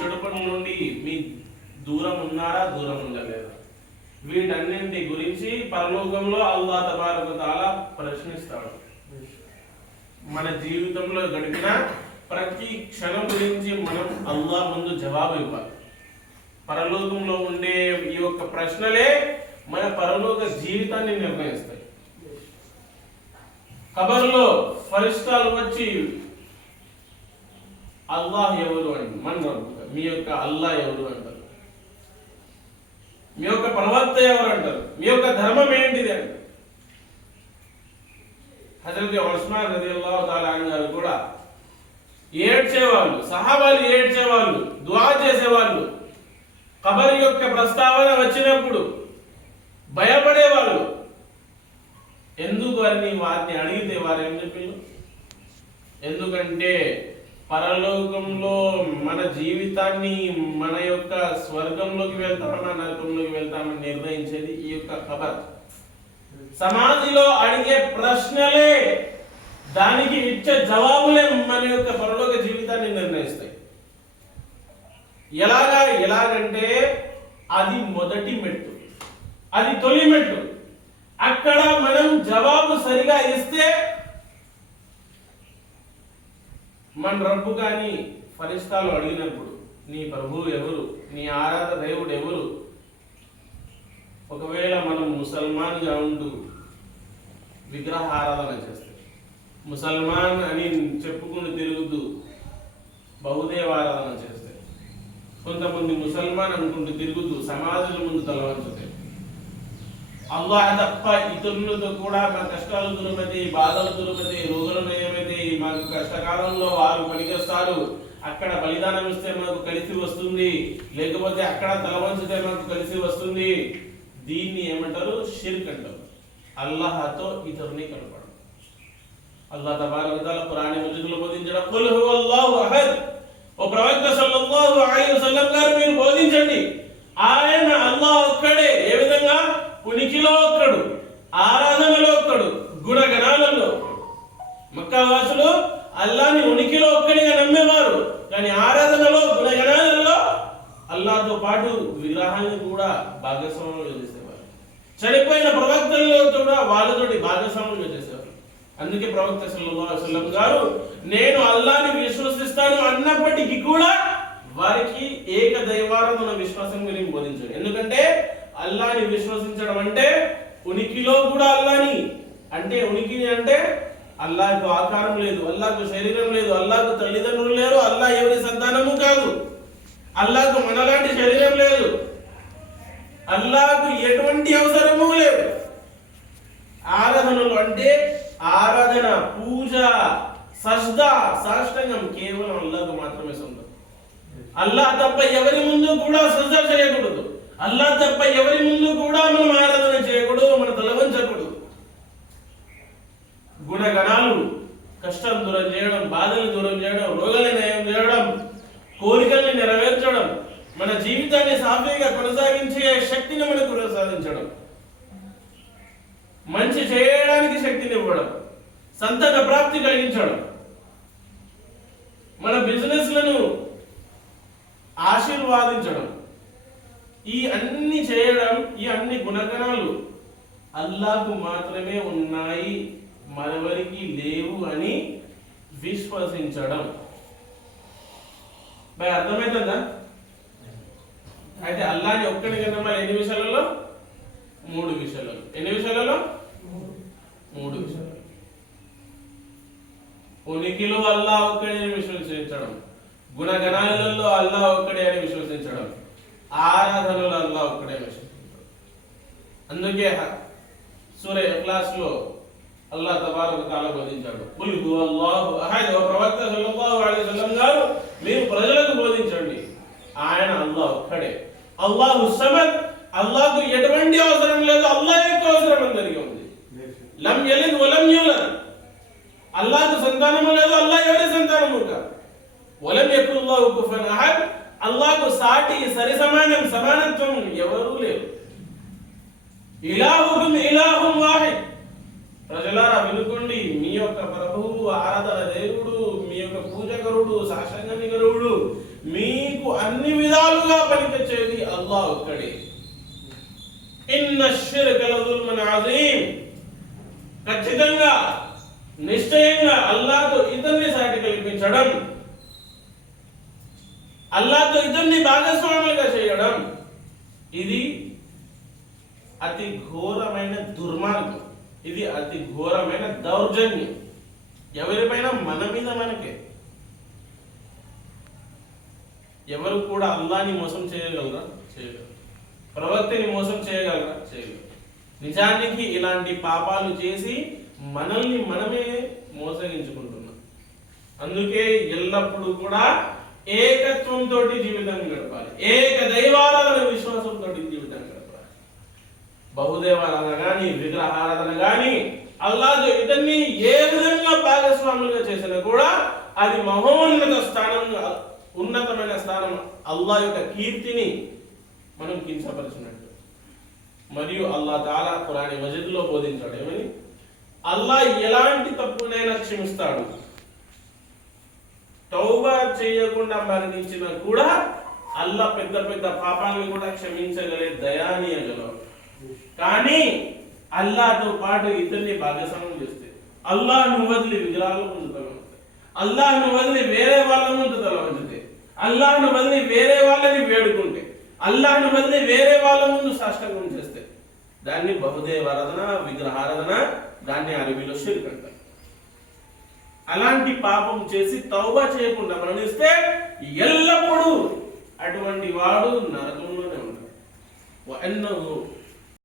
చెడు పనుల నుండి మీ దూరం ఉన్నారా, దూరం ఉండలేదా? వీటన్నింటి గురించి పరలోకంలో అల్లాహ్ తబారక వ తఆలా ప్రశ్నిస్తాడు. మన జీవితంలో గడిపిన ప్రతి క్షణం గురించి మనం అల్లాహ్ ముందు జవాబు ఇవ్వాలి. పరలోకంలో ఉండే ఈ యొక్క ప్రశ్నలే మన పరలోక జీవితాన్ని నిర్ణయిస్తాయి. ఖబర్లో ఫరిష్తాలు వచ్చి అల్లాహ్ ఎవరు అంటారు, మన మీ యొక్క అల్లాహ్ ఎవరు అంటారు, మీ యొక్క ప్రవక్త ఎవరు అంటారు, మీ యొక్క ధర్మం ఏంటిది అంటారు. హజరత్ ఉస్మాన్ రలియల్లాహు తఆలా అన్హు గారు కూడా ఏడ్చేవాళ్ళు, సహాబాలు ఏడ్చేవాళ్ళు, దుఆ చేసేవాళ్ళు. ఖబర్ యొక్క ప్రస్తావన వచ్చినప్పుడు భయపడేవాళ్ళు. ఎందుకు అని వారిని అడిగితే వారు ఏం చెప్పారు? ఎందుకంటే పరలోకంలో మన జీవితాన్ని మన యొక్క స్వర్గంలోకి వెళ్తామా నరకంలోకి వెళ్తామని నిర్ణయించేది ఈ యొక్క ఖబర్. సమాధిలో అడిగే ప్రశ్నలే, దానికి ఇచ్చే జవాబులే మన యొక్క పరలోక జీవితాన్ని నిర్ణయిస్తాయి. ఎలాగంటే అది మొదటి మెట్టు, అది తొలి మెట్టు. అక్కడ మనం జవాబు సరిగా ఇస్తే మన రబ్బు కానీ ఫరిష్తాలు అడిగినప్పుడు నీ ప్రభువు ఎవరు, నీ ఆరాధ దేవుడు ఎవరు? ఒకవేళ మనం ముసల్మాన్గా ఉంటూ విగ్రహ ఆరాధన చేస్తే, ముసల్మాన్ అని చెప్పుకుని తిరుగుతూ బహుదేవ ఆరాధన చేస్తే, కొంతమంది ముసల్మాన్ అనుకుంటూ తిరుగుతూ సమాజుల ముందు తలవంచుతాయి. అల్లాహ్ తప్ప ఇతరులతో కూడా మా కష్టాలు దూరమైతాయి, బాధలు దూరమైతాయి, రోగులు నయమైతాయి, మాకు కష్టకాలంలో వారు పనికొస్తారు, అక్కడ బలిదానం ఇస్తే మనకు కలిసి వస్తుంది, లేకపోతే అక్కడ తలవంచితే మనకు కలిసి వస్తుంది. దీన్ని ఏమంటారు? షిర్క్ అంటారు. అల్లాహ్తో ఇతరుని కలపడం. అల్లాహ్ తబారక వ తఆలా ఖురాన్ మజీద్లో బోధించడం, ఖుల్ హువల్లాహు అహద్. ఓ ప్రవక్త సల్లల్లాహు అలైహి వసల్లం గారు మీరు బోధించండి, ఆయన అల్లాహ్ ఒక్కడే. ఏ విధంగా? ఉనికిలో ఒక్కడు, ఆరాధనలో ఒక్కడు, గుణగణాలలో. మక్కా వాసులు అల్లాహ్ని ఉనికిలో ఒక్కడిగా నమ్మేవారు, కానీ ఆరాధనలో గుణగణాలలో అల్లాహ్తో పాటు విగ్రహాన్ని కూడా భాగస్వామ్యం చేసేవారు. చనిపోయిన ప్రవక్తల్లో కూడా వాళ్ళతోటి భాగస్వామ్యం చేసేవారు. అందుకే ప్రవక్త సల్లల్లాహు అలైహి వసల్లం గారు నేను అల్లాహ్ని విశ్వసిస్తాను అన్నప్పటికీ కూడా వారికి ఏక దైవారాధన విశ్వాసం గురించి బోధించారు. ఎందుకంటే అల్లాహ్ని విశ్వసించడం అంటే ఉనికిలో కూడా అల్లాహ్ని, అంటే ఉనికిని అంటే అల్లాహ్కు ఆకారం లేదు, అల్లాహ్కు శరీరం లేదు, అల్లాహ్కు తల్లిదండ్రులు లేరు, అల్లాహ్ ఎవరి సంతానము కాదు, అల్లాహ్కు మనలాంటి శరీరం లేదు, అల్లాహ్కు ఎటువంటి అవసరము లేదు. ఆరాధనలు అంటే ఆరాధన, పూజ, సజ్దా, సాష్టాంగం కేవలం అల్లాహ్కు మాత్రమే సొంతం. అల్లాహ్ తప్ప ఎవరి ముందు కూడా సజ్దా చేయకూడదు, అల్లాహ్ తప్ప ఎవరి ముందు కూడా మనం ఆరాధన చేయకూడదు, మన తలవంచకూడదు. గుణగణాలు, కష్టం దూరం చేయడం, బాధలు దూరం చేయడం, రోగాలను నయం చేయడం, కోరికల్ని నెరవేర్చడం, మన జీవితాన్ని సాఫీగా కొనసాగించే శక్తిని మనకు ప్రసాదించడం, మంచి చేయడానికి శక్తిని ఇవ్వడం, సంతాన ప్రాప్తి కలిగించడం, మన బిజినెస్లను ఆశీర్వాదించడం, ఈ అన్ని చేయడం, ఈ అన్ని గుణగణాలు అల్లాహ్కు మాత్రమే ఉన్నాయి, మరెవరికి లేవు అని విశ్వసించడం. అర్థమవుతుందా? అయితే అల్లాహ్ని ఒక్కడి కన్నా ఎన్ని విషయాలలో? 3 విషయాలలో. ఎన్ని విషయాలలో? 3 విషయాలు. ఉనికిలో అల్లాహ్ ఒక్కడే అని విశ్వసించడం, గుణగణాలలో అల్లాహ్ ఒక్కడే అని విశ్వసించడం, ఆరాధనలో అల్లాహ్ ఒక్కడే విశ్వసించడం. అందుకే సూరా ఇఖ్లాస్ లో అల్లాహ్ తబారక వ తఆలా బోధించాడు, ఖుల్ హువల్లాహు అహద్. ఓ ప్రవక్త సల్లల్లాహు అలైహి వసల్లం గారు మీరు ప్రజలకు బోధించండి, ఆయన అల్లాహ్ ఒక్కడే. అల్లాహు సమద్, అల్లాహ్కు ఎటువంటి అవసరం లేదు, అల్లాహ్ యొక్క అవసరం అందరికీ ఉంది. లం యలిద్ వలం యూలద్, అల్లాహ్కు సంతానము లేదు, అల్లాహ్ ఎవరి సంతానము కాదు. వలం యకుల్లాహు కుఫువన్ అహద్, అల్లాహ్కు సాటి సరి సమానం సమానత్వం ఎవరూ లేరు. ఇలాహుకుం ఇలాహుం వాహిద్. ప్రజలారా వినుకోండి, మీ యొక్క ప్రభువు ఆరాధన దేవుడు, మీ యొక్క పూజకరుడు, సాష్టాంగనికరుడు, మీకు అన్ని విధాలుగా పనికొచ్చేది అల్లాహ్ ఒక్కడే. ఇన్న షిర్క లజుల్మున్ అజీమ్, ఖచ్చితంగా నిశ్చయంగా అల్లాహ్తో ఇతన్ని సాటి కల్పించడం, అల్లాహ్తో ఇతన్ని భాగస్వాములుగా చేయడం, ఇది అతి ఘోరమైన దుర్మార్గం, ఇది అతి ఘోరమైన దౌర్జన్యం. ఎవరిపైన? మన మీద మనకే. ఎవరు కూడా అల్లాహ్ని మోసం చేయగలరా? చేయగలరు. ప్రవక్తని మోసం చేయగలరా? చేయగలరు. నిజానికి ఇలాంటి పాపాలు చేసి మనల్ని మనమే మోసగించుకుంటున్నాం. అందుకే ఎల్లప్పుడూ కూడా ఏకత్వంతో జీవితం గడపాలి, ఏక దైవారాధన విశ్వాసంతో జీవితం గడపాలి. బహుదేవారాధన కానీ, విగ్రహారాధన కానీ, అల్లాహ్తో ఇతన్ని ఏ విధంగా భాగస్వాములుగా చేసినా కూడా అది మహోన్నత స్థానం, ఉన్నతమైన స్థానం, అల్లాహ్ యొక్క కీర్తిని మనం కించపరిచినట్టు. మరియు అల్లాహ్ తాలా ఖురాన్ మజీద్లో బోధించాడు ఏమని? అల్లాహ్ ఎలాంటి తప్పునైనా క్షమిస్తాడు, తౌబా చేయకుండా మరణించినా కూడా అల్లాహ్ పెద్ద పెద్ద పాపాలను కూడా క్షమించగలే దయానీయగలవాడు. కానీ అల్లాహ్తో పాటు ఇతన్ని భాగస్వామ్యం చేస్తే, అల్లాహ్ను వదిలి విగ్రహాల ముందు తల వంచితే, అల్లాహ్ను వదిలి వేరే వాళ్ళ ముందు తల వంచితే, అల్లాహ్ను వదిలి వేరే వాళ్ళని వేడుకుంటే, అల్లాహ్ను వదిలి వేరే వాళ్ళ ముందు సాష్టాంగం చేస్తే దాన్ని బహుదేవారాధన, విగ్రహారాధన, దాన్ని అరబీలో షిర్క్ అంటారు. అలాంటి పాపం చేసి తౌబా చేయకుండా మరణిస్తే ఎల్లప్పుడూ అటువంటి వాడు నరకంలోనే ఉంటాడు.